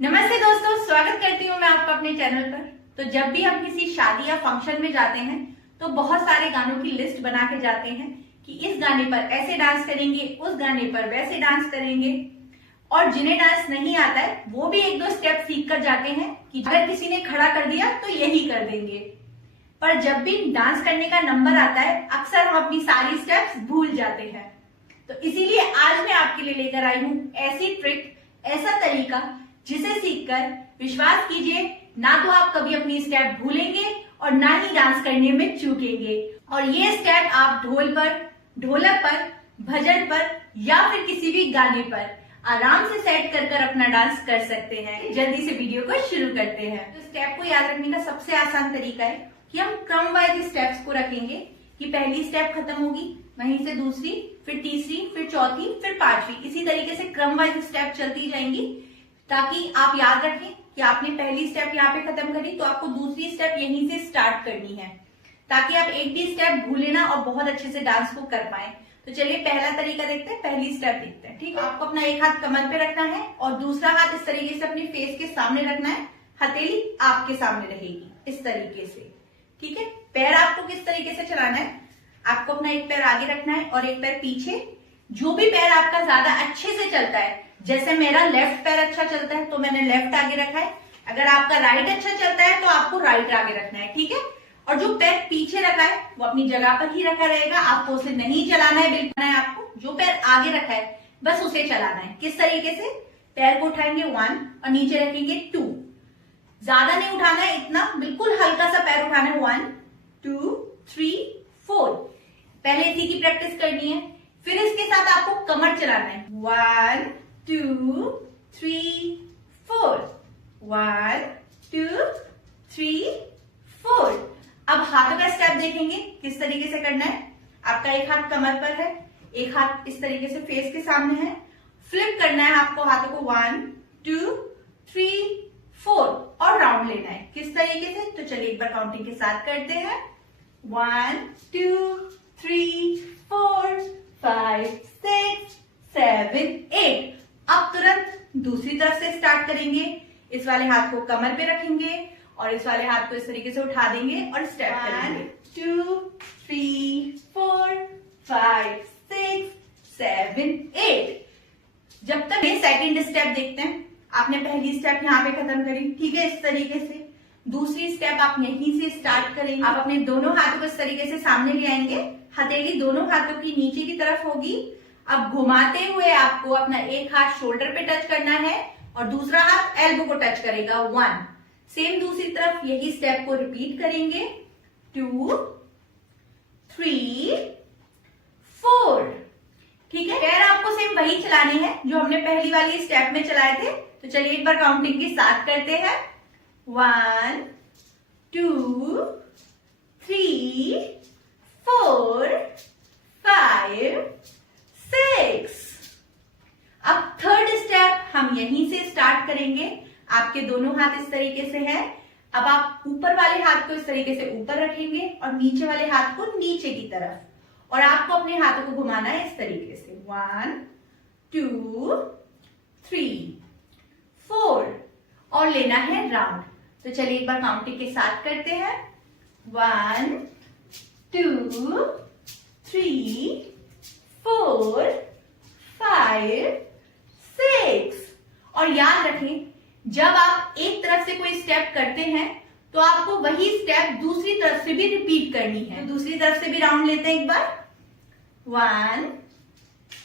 नमस्ते दोस्तों, स्वागत करती हूँ मैं आपका अपने चैनल पर। तो जब भी हम किसी शादी या फंक्शन में जाते हैं तो बहुत सारे गानों की लिस्ट बना के जाते हैं कि इस गाने पर ऐसे डांस करेंगे, उस गाने पर वैसे डांस करेंगे। और जिन्हें डांस नहीं आता है वो भी एक दो स्टेप सीख कर जाते हैं कि अगर किसी ने खड़ा कर दिया तो यही कर देंगे। पर जब भी डांस करने का नंबर आता है अक्सर हम अपनी सारी स्टेप्स भूल जाते हैं। तो इसीलिए आज मैं आपके लिए लेकर आई हूँ ऐसी ट्रिक, ऐसा तरीका जिसे सीखकर विश्वास कीजिए ना तो आप कभी अपनी स्टेप भूलेंगे और ना ही डांस करने में चूकेंगे। और ये स्टेप आप ढोल पर, ढोलक पर, भजन पर या फिर किसी भी गाने पर आराम से सेट कर कर अपना डांस कर सकते हैं। जल्दी से वीडियो को शुरू करते हैं। तो स्टेप को याद रखने का सबसे आसान तरीका है कि हम क्रम वाइज स्टेप्स को रखेंगे कि पहली स्टेप खत्म होगी, वहीं से दूसरी, फिर तीसरी, फिर चौथी, फिर पांचवी, इसी तरीके से क्रम वाइज स्टेप चलती जाएंगी ताकि आप याद रखें कि आपने पहली स्टेप यहाँ पे खत्म करी तो आपको दूसरी स्टेप यहीं से स्टार्ट करनी है, ताकि आप एक भी स्टेप भूले ना और बहुत अच्छे से डांस को कर पाए। तो चलिए पहला तरीका देखते हैं, पहली स्टेप देखते हैं। ठीक है, आपको अपना एक हाथ कमर पे रखना है और दूसरा हाथ इस तरीके से अपने फेस के सामने रखना है। हथेली आपके सामने रहेगी इस तरीके से। ठीक है, पैर आपको किस तरीके से चलाना है, आपको अपना एक पैर आगे रखना है और एक पैर पीछे। जो भी पैर आपका ज्यादा अच्छे से चलता है, जैसे मेरा लेफ्ट पैर अच्छा चलता है तो मैंने लेफ्ट आगे रखा है। अगर आपका राइट अच्छा चलता है तो आपको राइट आगे रखना है। ठीक है, और जो पैर पीछे रखा है वो अपनी जगह पर ही रखा रहेगा, आपको उसे नहीं चलाना है। बिल्कुल आपको जो पैर आगे रखा है बस उसे चलाना है। किस तरीके से, पैर को उठाएंगे 1 और नीचे रखेंगे 2। ज्यादा नहीं उठाना है, इतना बिल्कुल हल्का सा पैर उठाना है। 1 2 3 4। पहले इसी की प्रैक्टिस करनी है। फिर इसके साथ आपको कमर चलाना है। 1 2 3 4, 1 2 3 4। अब हाथों का स्टेप देखेंगे किस तरीके से करना है। आपका एक हाथ कमर पर है, एक हाथ इस तरीके से फेस के सामने है। फ्लिप करना है आपको हाथों को 1 2 3 4 और राउंड लेना है। किस तरीके से, तो चलिए एक बार काउंटिंग के साथ करते हैं। 1 2 3 4 5 6 7 8। अब तुरंत दूसरी तरफ से स्टार्ट करेंगे। इस वाले हाथ को कमर पे रखेंगे और इस वाले हाथ को इस तरीके से उठा देंगे और स्टेप करेंगे। 2 3 4 5 6 7 8। जब तक ये सेकंड स्टेप देखते हैं, आपने पहली स्टेप यहाँ पे खत्म करी। ठीक है, इस तरीके से दूसरी स्टेप आप यहीं से स्टार्ट करेंगे। आप अपने दोनों हाथों को इस तरीके से सामने ले आएंगे, हथेली दोनों हाथों की नीचे की तरफ होगी। अब घुमाते हुए आपको अपना एक हाथ शोल्डर पे टच करना है और दूसरा हाथ एल्बो को टच करेगा। 1। सेम दूसरी तरफ यही स्टेप को रिपीट करेंगे। 2 3 4। ठीक है, पैर आपको सेम वही चलाने हैं जो हमने पहली वाली स्टेप में चलाए थे। तो चलिए एक बार काउंटिंग के साथ करते हैं। 1 2 3 4 5 6। अब थर्ड स्टेप हम यहीं से स्टार्ट करेंगे। आपके दोनों हाथ इस तरीके से है। अब आप ऊपर वाले हाथ को इस तरीके से ऊपर रखेंगे और नीचे वाले हाथ को नीचे की तरफ, और आपको अपने हाथों को घुमाना है इस तरीके से। 1 2 3 4 और लेना है राउंड। तो चलिए एक बार काउंटिंग के साथ करते हैं। 1 2 3 4 5 6। और याद रखें, जब आप एक तरफ से कोई स्टेप करते हैं तो आपको वही स्टेप दूसरी तरफ से भी रिपीट करनी है। तो दूसरी तरफ से भी राउंड लेते हैं एक बार। 1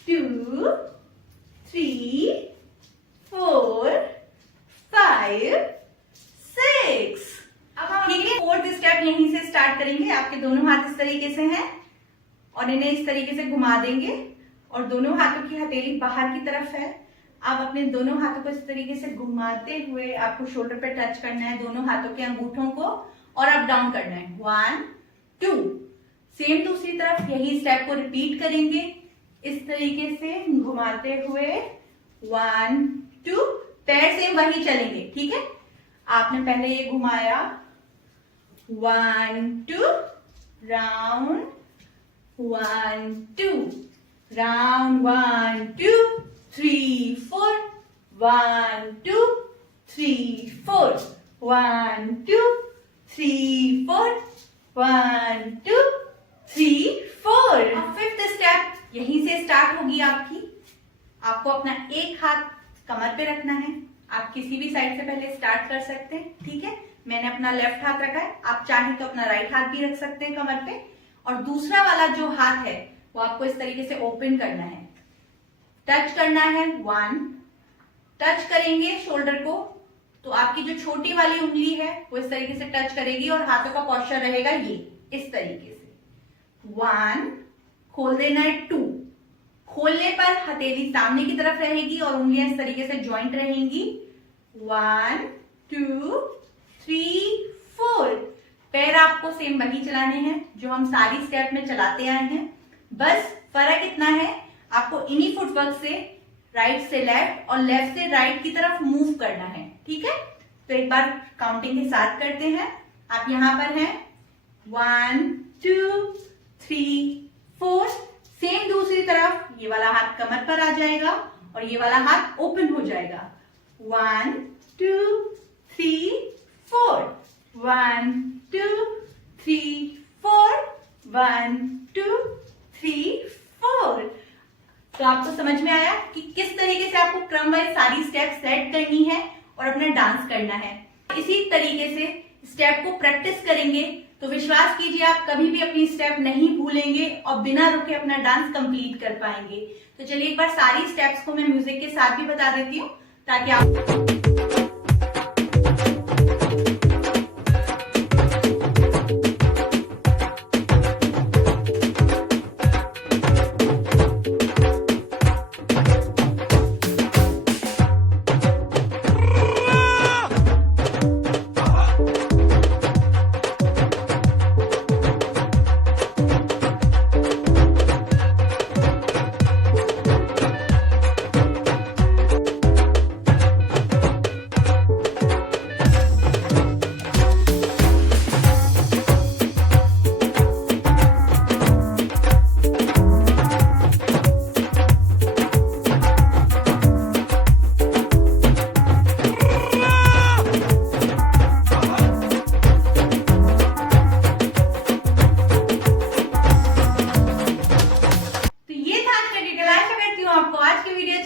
2 3 4 5 6। अब हम ठीक है, फोर्थ स्टेप यहीं से स्टार्ट करेंगे। आपके दोनों हाथ इस तरीके से हैं और इन्हें इस तरीके से घुमा देंगे और दोनों हाथों की हथेली बाहर की तरफ है। आप अपने दोनों हाथों को इस तरीके से घुमाते हुए आपको शोल्डर पे टच करना है, दोनों हाथों के अंगूठों को, और अप डाउन करना है। 1 2। सेम दूसरी तरफ यही स्टेप को रिपीट करेंगे इस तरीके से घुमाते हुए। 1 2। पैर सेम वही चलेंगे। ठीक है, आपने पहले ये घुमाया, 1 2 राउंड, 1 2 राउंड, 1 2 3 4, 1 2 3 4 1 2 3 4 1 2 3 4। अब फिफ्थ स्टेप यहीं से स्टार्ट होगी आपकी। आपको अपना एक हाथ कमर पे रखना है। आप किसी भी साइड से पहले स्टार्ट कर सकते हैं, ठीक है। मैंने अपना लेफ्ट हाथ रखा है, आप चाहें तो अपना राइट हाथ भी रख सकते हैं कमर पे। और दूसरा वाला जो हाथ है वो आपको इस तरीके से ओपन करना है, टच करना है। 1 टच करेंगे शोल्डर को तो आपकी जो छोटी वाली उंगली है वो इस तरीके से टच करेगी और हाथों का पोस्चर रहेगा ये इस तरीके से। 1 खोल देना है। 2 खोलने पर हथेली सामने की तरफ रहेगी और उंगलियां इस तरीके से ज्वाइंट रहेंगी। 1 2 3 4। पैर आपको सेम वही चलाने हैं जो हम सारी स्टेप में चलाते आए हैं, बस फर्क इतना है आपको इन्हीं फुटवर्क से राइट से लेफ्ट और लेफ्ट से राइट की तरफ मूव करना है, ठीक है। तो एक बार काउंटिंग के साथ करते हैं। आप यहां पर हैं 1 2 3 4। सेम दूसरी तरफ ये वाला हाथ कमर पर आ जाएगा और ये वाला हाथ ओपन हो जाएगा। 1 2 3 4 1 2 3 4 1 2 3 4। तो आपको समझ में आया कि किस तरीके से आपको क्रम वाइज सारी स्टेप सेट करनी है और अपना डांस करना है। इसी तरीके से स्टेप को प्रैक्टिस करेंगे तो विश्वास कीजिए आप कभी भी अपनी स्टेप नहीं भूलेंगे और बिना रुके अपना डांस कंप्लीट कर पाएंगे। तो चलिए एक बार सारी स्टेप्स को मैं म्यूजिक के साथ भी बता देती हूँ ताकि आप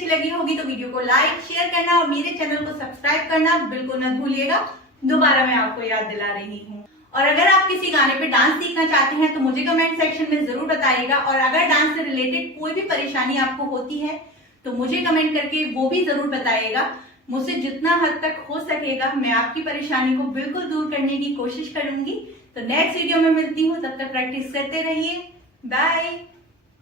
लगी होगी तो वीडियो को लाइक शेयर करना और मेरे चैनल को सब्सक्राइब करना बिल्कुल मत भूलिएगा। दोबारा मैं आपको याद दिला रही हूँ। और अगर आप किसी गाने पे डांस सीखना चाहते हैं तो मुझे कमेंट सेक्शन में जरूर बताइएगा। और अगर डांस से रिलेटेड कोई भी परेशानी आपको होती है तो मुझे कमेंट करके वो भी जरूर बताइएगा। मुझसे जितना हद तक हो सकेगा मैं आपकी परेशानी को बिल्कुल दूर करने की कोशिश करूंगी। तो नेक्स्ट वीडियो में मिलती हूँ, तब तक प्रैक्टिस करते रहिए। बाय।